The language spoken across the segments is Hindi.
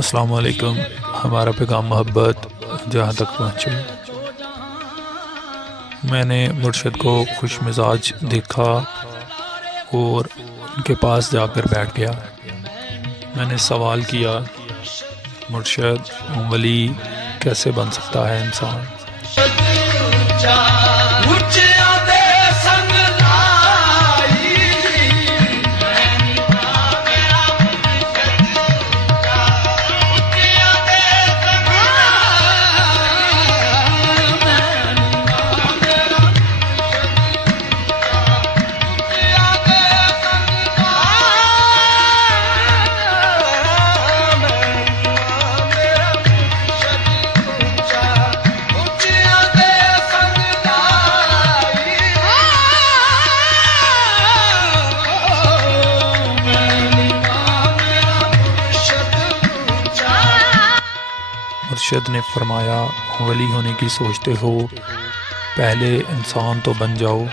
अस्सलाम वालेकुम। हमारा पैगाम मोहब्बत जहाँ तक पहुँचे। मैंने मुर्शद को खुश मिजाज देखा और उनके पास जाकर बैठ गया। मैंने सवाल किया, मुर्शद, वली कैसे बन सकता है इंसान? मुर्शद ने फरमाया, वली होने की सोचते हो, पहले इंसान तो बन जाओ।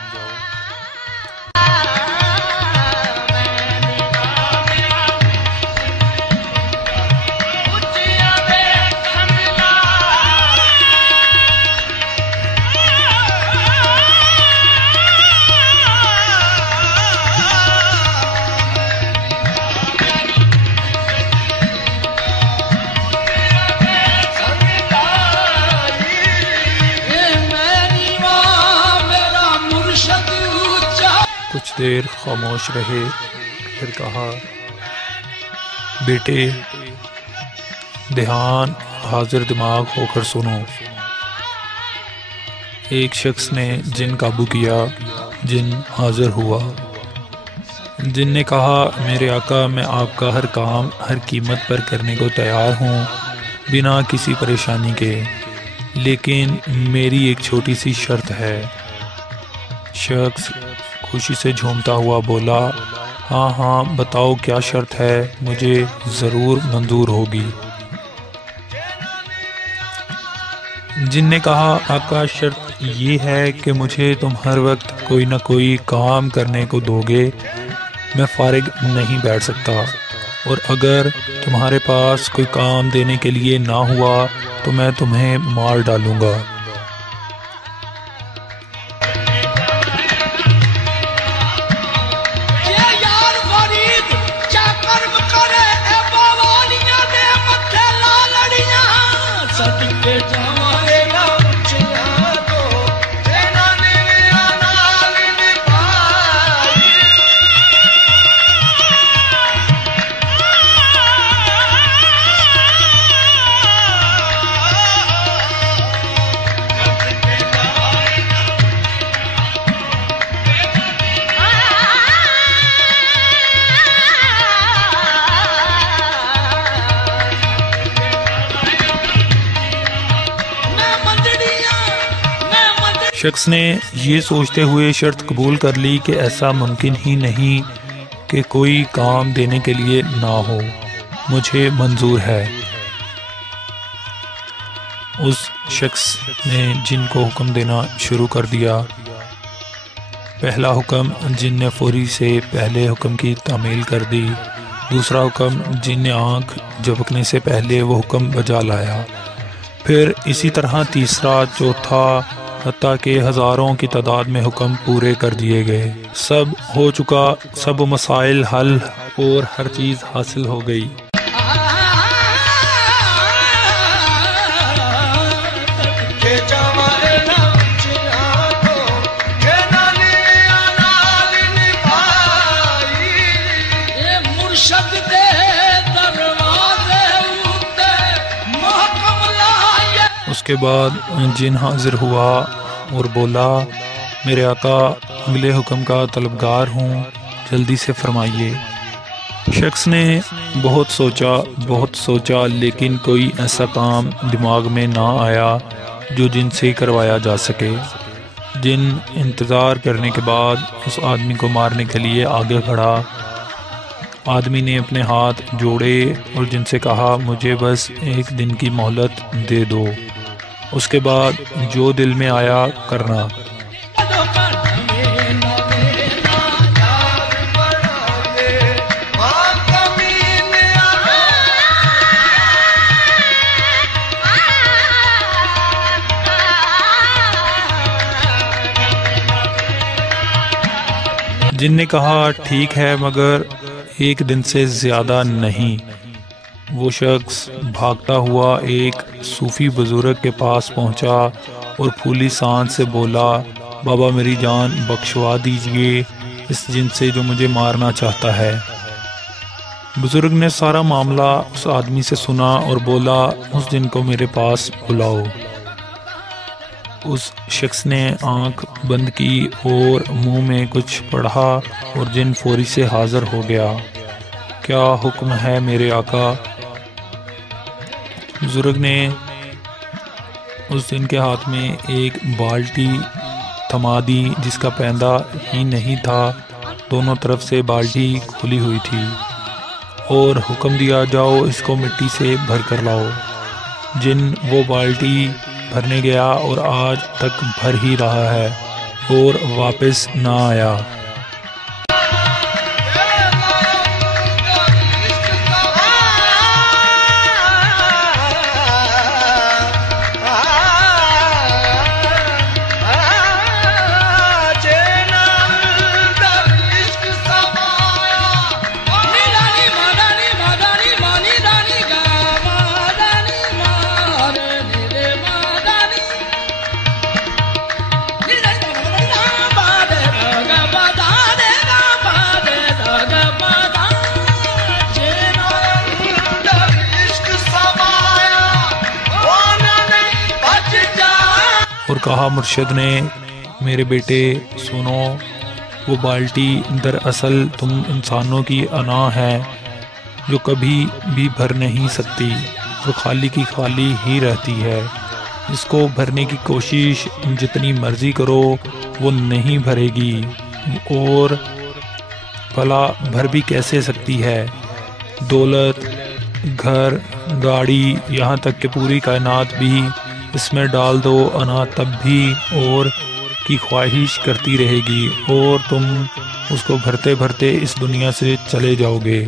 कुछ देर खामोश रहे, फिर कहा, बेटे, ध्यान हाजिर दिमाग होकर सुनो। एक शख्स ने जिन काबू किया, जिन हाजिर हुआ। जिन ने कहा, मेरे आका, मैं आपका हर काम हर कीमत पर करने को तैयार हूँ, बिना किसी परेशानी के, लेकिन मेरी एक छोटी सी शर्त है। शख्स खुशी से झूमता हुआ बोला, हाँ हाँ बताओ क्या शर्त है, मुझे ज़रूर मंजूर होगी। जिनने कहा, आका, शर्त ये है कि मुझे तुम हर वक्त कोई ना कोई काम करने को दोगे, मैं फारिग नहीं बैठ सकता, और अगर तुम्हारे पास कोई काम देने के लिए ना हुआ तो मैं तुम्हें मार डालूँगा। शख्स ने ये सोचते हुए शर्त कबूल कर ली कि ऐसा मुमकिन ही नहीं कि कोई काम देने के लिए ना हो, मुझे मंजूर है। उस शख्स ने जिन को हुक्म देना शुरू कर दिया। पहला हुक्म, जिन ने फौरी से पहले हुक्म की तामील कर दी। दूसरा हुक्म, जिन ने आँख झपकने से पहले वो हुक्म बजा लाया। फिर इसी तरह तीसरा, चौथा, हत्ता के हज़ारों की तादाद में हुक्म पूरे कर दिए गए। सब हो चुका, सब मसाइल हल और हर चीज़ हासिल हो गई। उसके बाद जिन हाजिर हुआ और बोला, मेरे आका, अगले हुक्म का तलबगार हूँ, जल्दी से फरमाइए। शख्स ने बहुत सोचा, लेकिन कोई ऐसा काम दिमाग में ना आया जो जिन से करवाया जा सके। जिन इंतज़ार करने के बाद उस आदमी को मारने के लिए आगे खड़ा। आदमी ने अपने हाथ जोड़े और जिनसे कहा, मुझे बस एक दिन की मोहलत दे दो, उसके बाद जो दिल में आया करना। जिन ने कहा ठीक है मगर एक दिन से ज़्यादा नहीं। वो शख्स भागता हुआ एक सूफी बुजुर्ग के पास पहुंचा और फूली सांस से बोला, बाबा मेरी जान बख्शवा दीजिए इस जिन से जो मुझे मारना चाहता है। बुजुर्ग ने सारा मामला उस आदमी से सुना और बोला, उस जिन को मेरे पास बुलाओ। उस शख्स ने आंख बंद की और मुंह में कुछ पढ़ा और जिन फौरी से हाजिर हो गया। क्या हुक्म है मेरे आका? बुजुर्ग ने उस जिन के हाथ में एक बाल्टी थमा दी जिसका पैंदा ही नहीं था। दोनों तरफ से बाल्टी खुली हुई थी और हुक्म दिया, जाओ इसको मिट्टी से भर कर लाओ। जिन वो बाल्टी भरने गया और आज तक भर ही रहा है और वापस ना आया। और कहा मुर्शिद ने, मेरे बेटे सुनो, वो बाल्टी दरअसल तुम इंसानों की अना है जो कभी भी भर नहीं सकती और खाली की खाली ही रहती है। इसको भरने की कोशिश जितनी मर्जी करो वो नहीं भरेगी और भला भर भी कैसे सकती है। दौलत, घर, गाड़ी, यहाँ तक कि पूरी कायनात भी इसमें डाल दो, अना तब भी और की ख्वाहिश करती रहेगी और तुम उसको भरते भरते इस दुनिया से चले जाओगे।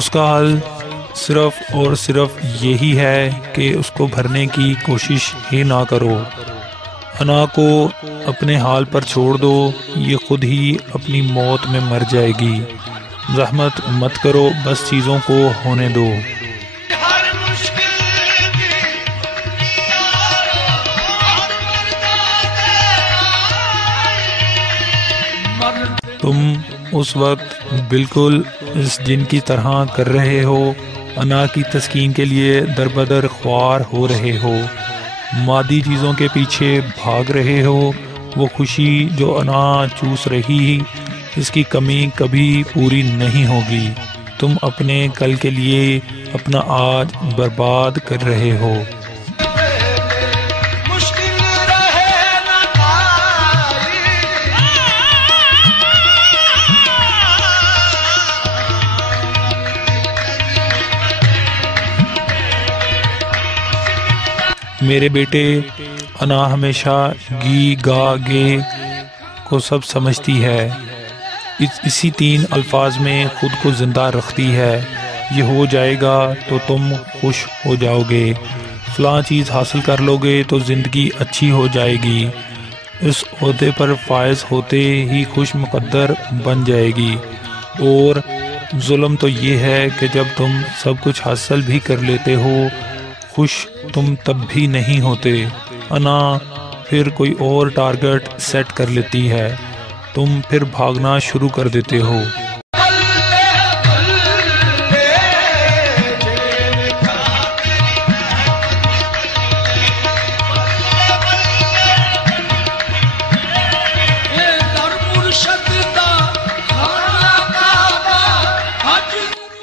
उसका हल सिर्फ और सिर्फ यही है कि उसको भरने की कोशिश ही ना करो। अना को अपने हाल पर छोड़ दो, ये खुद ही अपनी मौत में मर जाएगी। ज़हमत मत करो, बस चीज़ों को होने दो। तुम उस वक्त बिल्कुल इस जिन की तरह कर रहे हो, अना की तस्कीन के लिए दरबदर ख्वार हो रहे हो, मादी चीज़ों के पीछे भाग रहे हो। वो खुशी जो अना चूस रही, इसकी कमी कभी पूरी नहीं होगी। तुम अपने कल के लिए अपना आज बर्बाद कर रहे हो। मेरे बेटे, अना हमेशा गी गा गे को सब समझती है। इसी 3 अल्फाज में खुद को ज़िंदा रखती है। ये हो जाएगा तो तुम खुश हो जाओगे, फ़लाँ चीज़ हासिल कर लोगे तो ज़िंदगी अच्छी हो जाएगी, इस ओहदे पर फायज होते ही खुश मुकद्दर बन जाएगी। और जुल्म तो ये है कि जब तुम सब कुछ हासिल भी कर लेते हो, खुश तुम तब भी नहीं होते। अना फिर कोई और टारगेट सेट कर लेती है, तुम फिर भागना शुरू कर देते हो।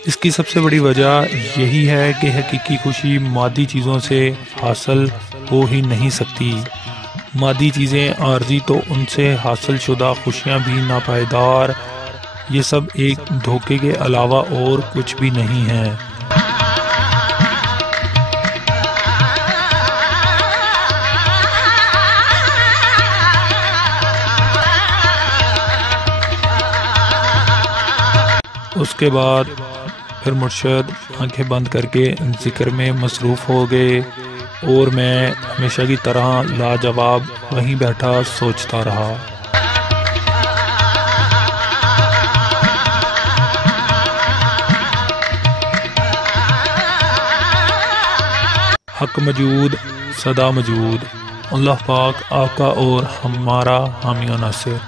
इसकी सबसे बड़ी वजह यही है कि हकीकी खुशी मादी चीज़ों से हासिल हो ही नहीं सकती। मादी चीज़ें आर्जी तो उनसे हासिल शुदा खुशियाँ भी नापायदार, ये सब एक धोखे के अलावा और कुछ भी नहीं है। उसके बाद फिर मुर्शद आंखें बंद करके जिक्र में मसरूफ़ हो गए और मैं हमेशा की तरह लाजवाब वहीं बैठा सोचता रहा। हक मौजूद, सदा मौजूद, अल्लाह पाक आपका और हमारा हामी और नासिर।